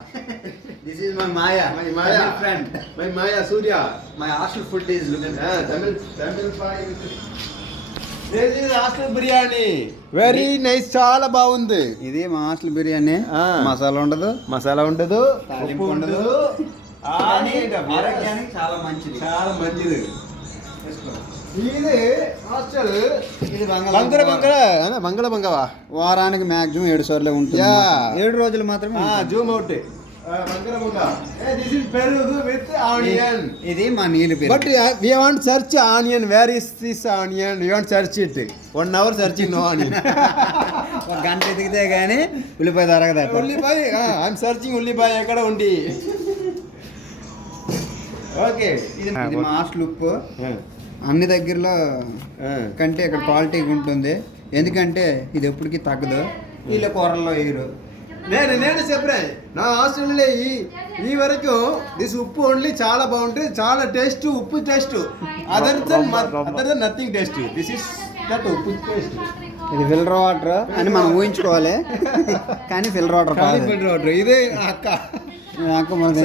This is my Maya. My Maya. Tamil friend. My Maya Surya. My hostel food is looking. Tamil fry. This is hostel biryani. Very nice. చాలా బాగుంది. ఇది మా hostel biryani. Masala ఉండదు, మసాలా ఉండదు, తాలింపు ఉప్పు ఉండదు. కానీ ఆరోగ్యానికి చాలా మంచిది. చాలా మంచిది. ఇది హాస్టల్ ఇది బంగళవా వారానికి మాక్సిమం 7 సార్లు ఉంటుంది. Yeah. 7 రోజులు మాత్రమే. జూమ్ అవుట్ బంగళబంగ. This is perugu with onion. ఇది మా నీళ్ళు పెరుగు. But we want search onion. Where is this onion? We want search it. 1 hour searching no onion. ఒక గంట ఎదిగితే గానీ ఉల్లిపాయ తరగదట. ఉల్లిపాయ ఐఎమ్ సర్చింగ్ ఉల్లిపాయ ఎక్కడ ఉంది. ఓకే ఇది మా హాస్టల్ ఉప్పు అన్ని దగ్గరలో కంటే ఇక్కడ క్వాలిటీ ఉంటుంది. ఎందుకంటే ఇది ఎప్పటికీ తగ్గదు. వీళ్ళ కూరల్లో వేయరు. నేను చెప్పరా నా హాస్టల్లో ఈ వరకు దిస్ ఉప్పు ఓన్లీ చాలా బాగుంటుంది. చాలా టేస్ట్ ఉప్పు taste. Other than nothing taste. This is that ఉప్పు టేస్ట్. ఇది ఫిల్టర్ వాటర్ అని మనం ఊహించుకోవాలి. కానీ ఫిల్టర్ వాటర్ ఫిల్టర్ వాటర్ ఇదే అక్క మనకు